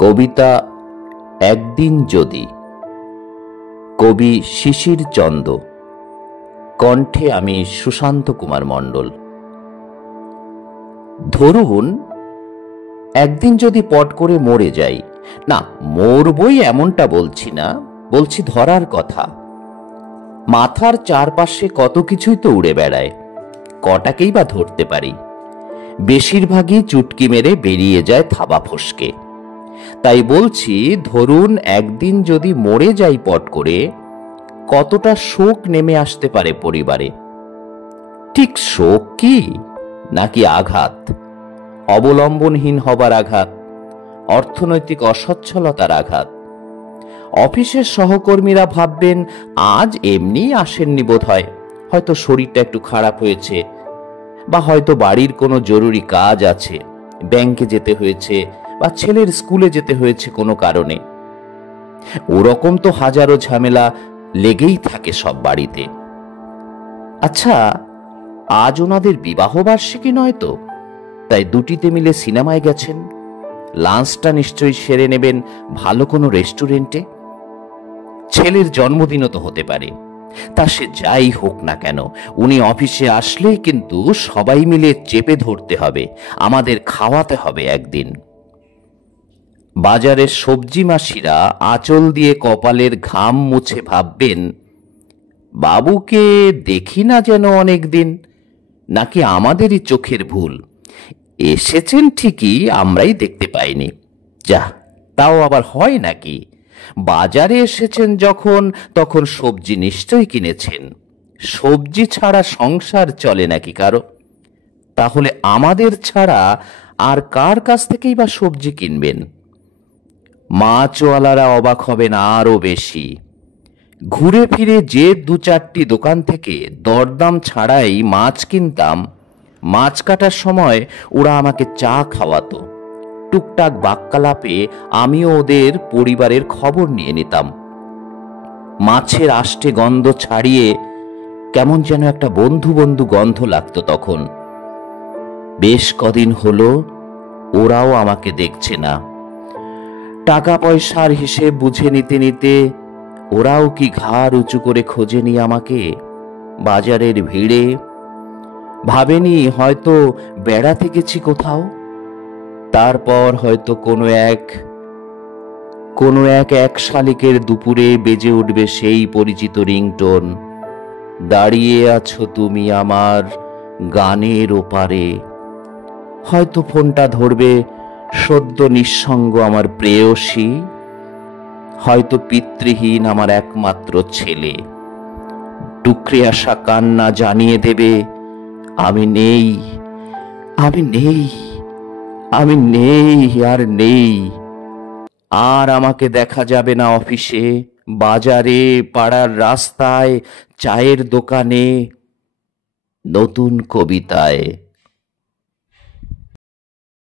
কবিতা একদিন যদি। কবি শিশির চন্দ, কণ্ঠে আমি সুশান্ত কুমার মণ্ডল। ধরুন একদিন যদি পট করে মরে যাই, না মরবই এমনটা বলছি না, বলছি ধরার কথা। মাথার চারপাশে কত কিছুই তো উড়ে বেড়ায়, কটাকেই বা ধরতে পারি। বেশিরভাগই চুটকি মেরে বেরিয়ে যায় থাবা ফসকে। তাই বলছি, ধরুন একদিন যদি মরে যাই পট করে, কতটা শোক নেমে আসতে পারে পরিবারে। ঠিক শোক কি, নাকি আঘাত? অবলম্বনহীন হবার আঘাত, অর্থনৈতিক অসচ্ছলতার আঘাত। অফিসের সহকর্মীরা ভাববেন আজ এমনি আসেননি বোধ হয়, হয়তো শরীরটা একটু খারাপ হয়েছে, বা হয়তো বাড়ির কোনো জরুরি কাজ আছে, ব্যাংকে যেতে হয়েছে, বা ছেলের স্কুলে যেতে হয়েছে কোনো কারণে। ওরকম তো হাজারো ঝামেলা লেগেই থাকে সব বাড়িতে। আচ্ছা, আজ ওনাদের বিবাহ বার্ষিকী নয় তো? তাই দুটিতে মিলে সিনেমায় গেছেন। লাঞ্চটা নিশ্চয়ই সেরে নেবেন ভালো কোনো রেস্টুরেন্টে। ছেলের জন্মদিনও তো হতে পারে। তা সে যাই হোক না কেন, উনি অফিসে আসলেই কিন্তু সবাই মিলে চেপে ধরতে হবে, আমাদের খাওয়াতে হবে একদিন। বাজারের সবজি মাসিরা আঁচল দিয়ে কপালের ঘাম মুছে ভাববেন, বাবুকে দেখি না যেন অনেকদিন, নাকি আমাদেরই চোখের ভুল। এসেছেন ঠিকই, আমরাই দেখতে পাইনি। যা, তাও আবার হয় নাকি? বাজারে এসেছেন যখন, তখন সবজি নিশ্চয়ই কিনেছেন। সবজি ছাড়া সংসার চলে নাকি কারো? তাহলে আমাদের ছাড়া আর কার কাছ থেকেই বা সবজি কিনবেন? মাছওয়ালারা অবাক হবেন আরো বেশি। ঘুরে ফিরে যে দু চারটি দোকান থেকে দরদাম ছাড়াই মাছ কিনতাম, মাছ কাটার সময় ওরা আমাকে চা খাওয়াতো। টুকটাক বাক্যালাপে আমিও ওদের পরিবারের খবর নিয়ে নিতাম। মাছের আষ্টে গন্ধ ছাড়িয়ে কেমন যেন একটা বন্ধু বন্ধু গন্ধ লাগতো তখন। বেশ কদিন হলো ওরাও আমাকে দেখছে না। টাকা পয়সার হিসেব বুঝে নিতে নিতে ওরাও কি ঘাড় উঁচু করে খোঁজেনি আমাকে বাজারের ভিড়ে? ভাবেনি হয়তো বেড়াতে গেছি কোথাও? তারপর হয়তো কোনো এক শালিকের দুপুরে বেজে উঠবে সেই পরিচিত রিংটোন, দাঁড়িয়ে আছো তুমি আমার গানের ওপারে। হয়তো ফোনটা ধরবে সদ্য নিঃসঙ্গ আমার প্রেয়সী, হয়তো পিতৃহীন আমার একমাত্র ছেলে। টুকরে আসা কান্না জানিয়ে দেবে, আমি নেই, আমি নেই, আমি নেই, আর নেই। আর আমাকে দেখা যাবে না অফিসে, বাজারে, পাড়ার রাস্তায়, চায়ের দোকানে। নতুন কবিতায়।